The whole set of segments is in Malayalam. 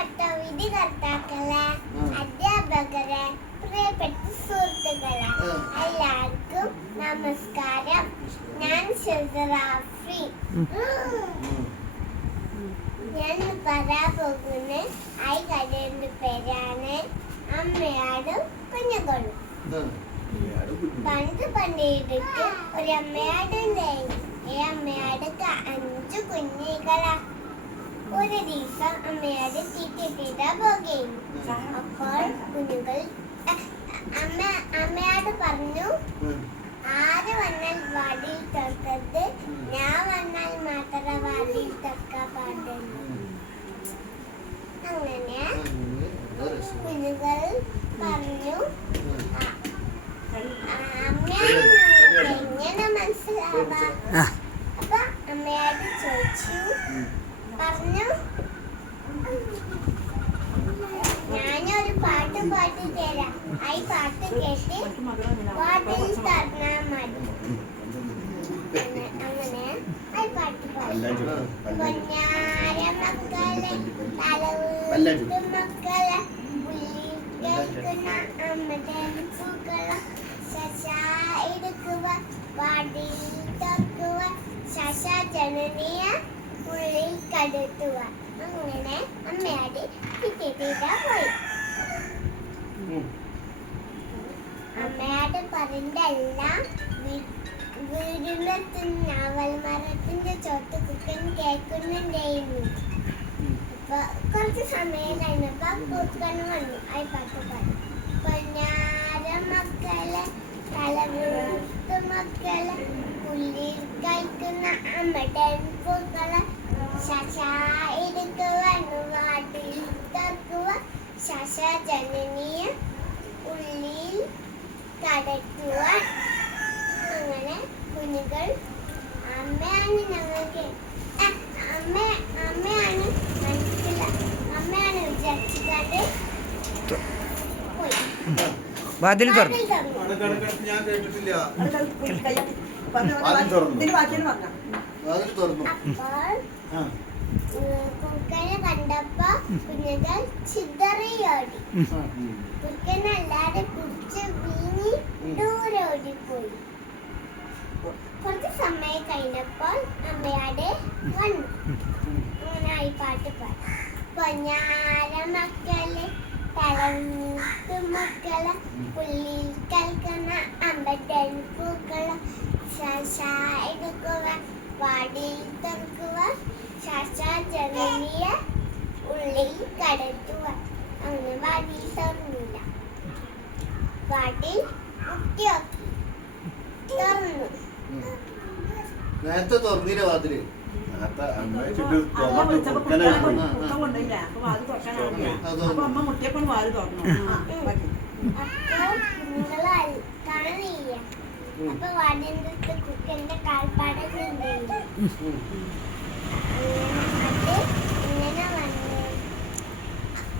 ബഹുമാനപ്പെട്ട വിധികർത്താക്കളെ, അധ്യാപകരെ, പ്രിയപ്പെട്ട സുഹൃത്തുക്കളെ, എല്ലാവർക്കും നമസ്കാരം. ഞാൻ ഷെസറാഫി. ഞാൻ പറയാൻ പോകുന്ന ഈ കഥയുടെ പേരാണ് അമ്മയാടും കുഞ്ഞുങ്ങളും. പണ്ട് പണ്ടിടക്ക് ഒരു അമ്മയാടുണ്ടായിരുന്നു. ഈ അമ്മയാടക്ക് 5 കുഞ്ഞുങ്ങളാ. ഒരു ദിവസം അമ്മയാട് തീറ്റിട്ടിട്ടാ പോകുകയും. അപ്പോൾ കുഞ്ഞുങ്ങൾ അമ്മയാട് പറഞ്ഞു, ആര് വന്നാൽ വാതിൽ തുറക്കരുത്, ഞാൻ വന്നാൽ മാത്രമേ വാതിൽ തുറക്കാൻ പാടുള്ളൂ. അങ്ങനെ കുഞ്ഞുങ്ങൾ പറഞ്ഞു, അമ്മയാണ് എങ്ങനെ മനസ്സിലാവാ? അപ്പൊ അമ്മയോട് ചോദിച്ചു, പറഞ്ഞു, ഞാനൊരു പാട്ട് പാടി തരാം, ഈ പാട്ട് കേട്ട് വാതിൽ തുറന്നാ മതി. അങ്ങനെ ഈ പാട്ട് പാടി. പൊന്നാര മക്കളെ, തലവീട്ട് മക്കളെ, പുള്ളി കേൾക്കുന്ന അമ്മയുടെ പൂക്കളെ, ശശ എടുക്കുക വാതിൽ തുറക്കുക, ശശ ജനനിയ ഉള്ളിൽ കടത്തുക. അങ്ങനെ അമ്മയാടി കിട്ടിയിട്ടാ പോയി. അമ്മയാട് പറഞ്ഞെല്ലാം വീടിനകത്ത് നാവൽ മരത്തിന്റെ ചോട്ട് കുക്കൻ കേൾക്കുന്നുണ്ടായിരുന്നു. അപ്പൊ കുറച്ച് സമയം കഴിഞ്ഞപ്പോ കുക്കൻ വന്നു. ഈ പാട്ട് പാടി. പൊന്നാര മക്കളെ, തലവീട്ട് മക്കളെ, പുള്ളിൽ കഴിക്കുന്ന അമ്മയുടെ പൂക്കളെ, ശശ എടുക്കുക വാതിൽ തുറക്കുക, ശശ ജനനിയ ഉള്ളിൽ കടത്തുക. അങ്ങനെ കുഞ്ഞുങ്ങൾ അമ്മയാണ് ഞങ്ങൾക്ക് അമ്മയാണ് വിചാരിച്ചിട്ട് പോയി. വാതിൽ തുറന്നു. കുറുക്കനെ കണ്ടപ്പോ കുഞ്ഞുങ്ങൾ ചിതറിയോടി. കുറുക്കനല്ലാതെ കുറിച്ച് വീങ്ങി ദൂരെ ഓടിപ്പോയി. കുറച്ച് സമയം കഴിഞ്ഞപ്പോൾ അമ്മയാടെ വന്നു. അങ്ങനെ ഈ പാട്ട് പാടി. പൊന്നാര മക്കളെ, തളർത്ത് മക്കളെ, പുള്ളിൽ കേൾക്കുന്ന അമ്പയുടെ പൂക്കളെ, ശശ എടുക്കുക വാതിൽ തുറക്കുക, ശശ ജനനിയ ഉള്ളിൽ കടത്തുക. അങ്ങനെ വാതിൽ തുറന്നില്ല. വാതിൽ കുട്ടിയൊക്കെ തുറന്നു. നേരത്തെ തുറന്നില്ല വാതില്. കാണില്ല. അപ്പൊ വാടിന്റെ കുക്കന്റെ കാൽപ്പാടുണ്ടായിരുന്നു. ഇങ്ങനെ വന്നു.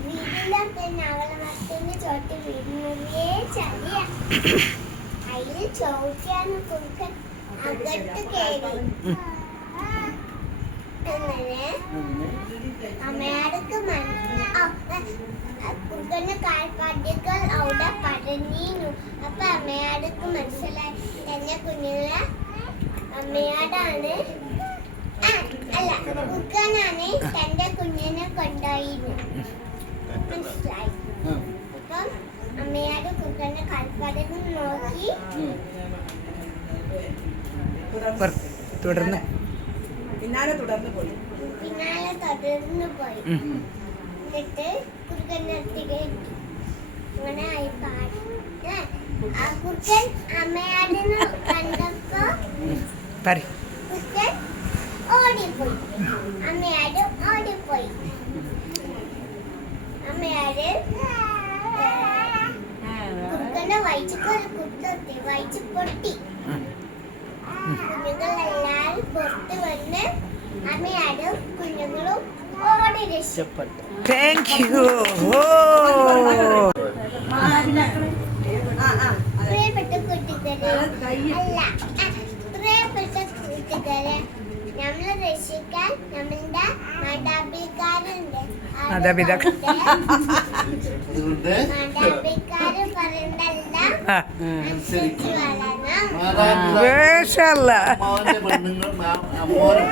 വീടിന്റെ നവളമരത്തിന്റെ ചോട്ട് വീടിനുള്ളിലെ ചളിയ. അതിൽ ചോദിക്കാന്ന് കുറുക്കൻ അകത്ത് കയറി. അങ്ങനെ അമ്മയാടക്ക് കുറുക്കന്റെ കാൽപ്പാടുകൾ അവിടെ പടഞ്ഞിരുന്നു. അപ്പൊ അമ്മയാടക്ക് മനസ്സിലായി, എന്നെ കുഞ്ഞുങ്ങളെ അമ്മയാടാണ്, അല്ല കുറുക്കനാണ് തന്റെ കുഞ്ഞിനെ കൊണ്ടുപോയിരുന്നു. മനസ്സിലായി. അപ്പം അമ്മയാട് കുറുക്കന്റെ കാൽപ്പാടുകൾ നോക്കി തുടർന്ന് പിന്നാലെ തുടർന്ന് പോയി. എന്നിട്ട് കുറുക്കൻ്റെ അടുത്തേക്ക് അങ്ങനെ ആയി പാടി. ആ കുറുക്കൻ അമ്മയാടിന് കണ്ടപ്പോ കുറുക്കൻ ഓടിപ്പോയി. അമ്മയാട് ഓടിപ്പോയി. അമ്മയാട് കുറുക്കന്റെ വയറ്റിക്കൊരു കുത്തി, വയറ്റ് പൊട്ടി. കുഞ്ഞുങ്ങളെല്ലാരും പുറത്ത് വന്ന് അമ്മയാടും കുഞ്ഞുങ്ങളും ഓടി രക്ഷപ്പെട്ടു. Thank you. പ്രിയപ്പെട്ട കുട്ടികളെ, നമ്മളെ രക്ഷിക്കാൻ നമ്മളുടെ മാതാപിതാക്കളുണ്ട്. മാതാപിതാക്കൾ. അതുകൊണ്ട് മാതാപിതാക്കള് പറയുന്നതെല്ലാം ആ അനുസരിച്ച് വളരണം. മാതാപിതാക്കൾ മാഷാ അല്ലാ. അമ്മാവന്റെ പെണ്ണുങ്ങൾ അമ്മോനും